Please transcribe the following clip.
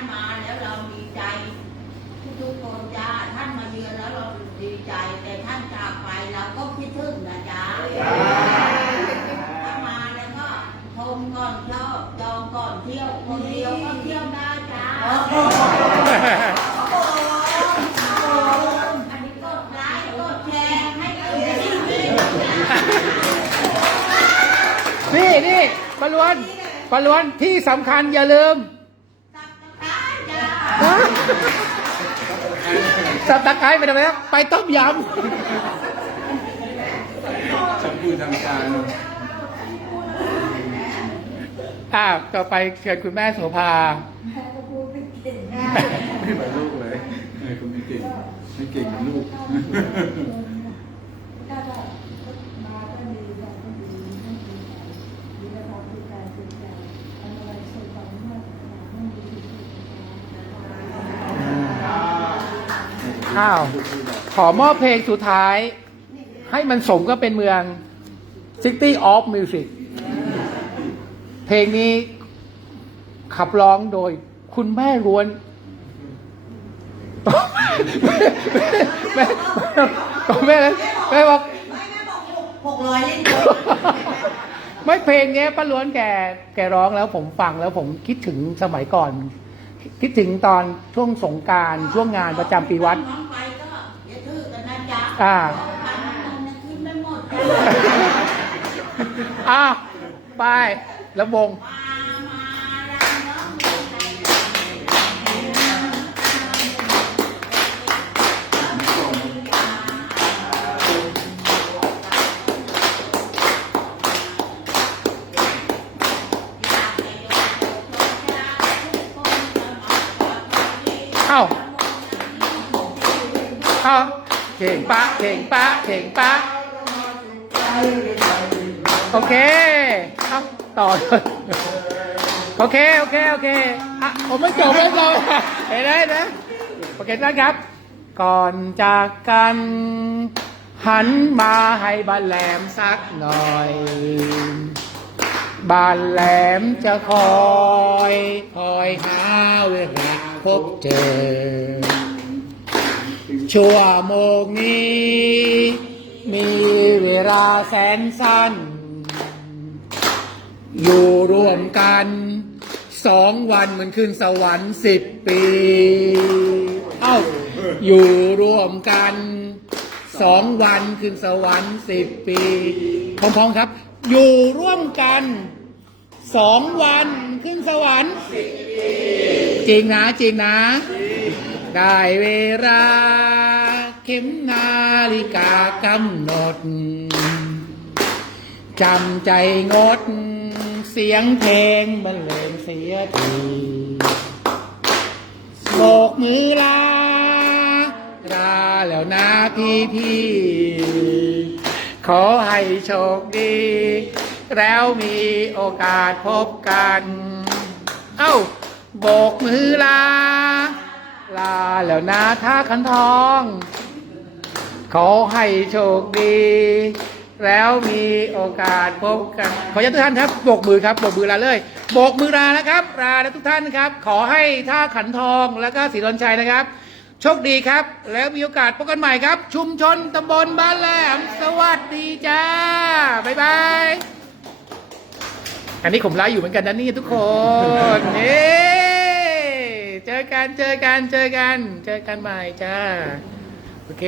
านมาแล้วเราดีใจ ทุกๆคนจ้าท่านมาเยือนแล้วเราดีใจ แต่ท่านจากไปเราก็คิดถึงนะจ๊ะถ้ามาแล้วก็ชมก่อนชอบจองก่อนเที่ยวคนเดียวก็เที่ยวได้จ้าอันนี้กดไลค์กดแชร์ให้เพื่อนๆนี่นี่ปลาล้วนปลาล้วนที่สำคัญอย่าลืม สับตะไคร้ไปทำไมครับไปต้มยทำพูดทำการำอ่าต่อไปเชิญคุณแม่โสภา ไม่เหมือนลูกเลยเออคุณไม่เก่งไม่เก่งเหมือนลูก อ้าว ขอมอบเพลงสุดท้าย ให้มันสมก็เป็นเมือง City of Music เพลงนี้ขับร้องโดยคุณแม่ล้วนแม่แม่แม่บอกหกร้อยเล่นไม่เพลงเนี้ยป้าล้วนแกแกร้องแล้วผมฟังแล้วผมคิดถึงสมัยก่อน คิดถึงตอนช่วงสงกรารช่วงงานประจำปีวัดน้องไปก็อย่าทื่อกันนะจ๊ะอ่าปันมันขึ้นไม่หมดอะไปแล้ววง อ้าเอ้าเข่งปะเข่งปะเข่งปะโอเคเอาต่อเลยโอเค โอเค โอเคอะผมไม่จบไม่จบเห็นไหมนะโอเคนะครับ ก่อนจากกัน หันมาให้บานแหลมสักหน่อย บานแหลมจะคอย คอยหาเวลา พบเจอ ชั่วโมงนี้ มีเวลาแสนสั้น อยู่รวมกันสองวันเหมือนขึ้นสวรรค์สิบปี เอ้า อยู่รวมกันสองวันขึ้นสวรรค์สิบปีพร้อมๆครับ อยู่ร่วมกัน สองวันขึ้นสวรรค์จริงนะจริงนะ ได้เวลา เข็มนาฬิกากำหนดจำใจงด เสียงเพลงบรรเลงเสียทีโบกมือลาลาแล้วนะพี่พี่ขอให้โชคดี แล้วมีโอกาสพบกัน เอ้า โบกมือลา ลาแล้วนะท่าขันทอง ขอให้โชคดี แล้วมีโอกาสพบกัน ขออนุญทุกท่านครับโบกมือครับโบกมือลาเลยโบกมือลานะครับลาแล้วทุกท่านครับ ขอให้ท่าขันทองแล้วก็ศรีดอนชัยนะครับโชคดีครับ แล้วมีโอกาสพบกันใหม่ครับ ชุมชนตำบลบ้านแหลม สวัสดีจ้า บ๊ายบาย อันนี้ผมไลฟ์อยู่เหมือนกันนะนี่ทุกคนเย้เจอกันเจอกันเจอกัน เจอกันใหม่จ้า โอเค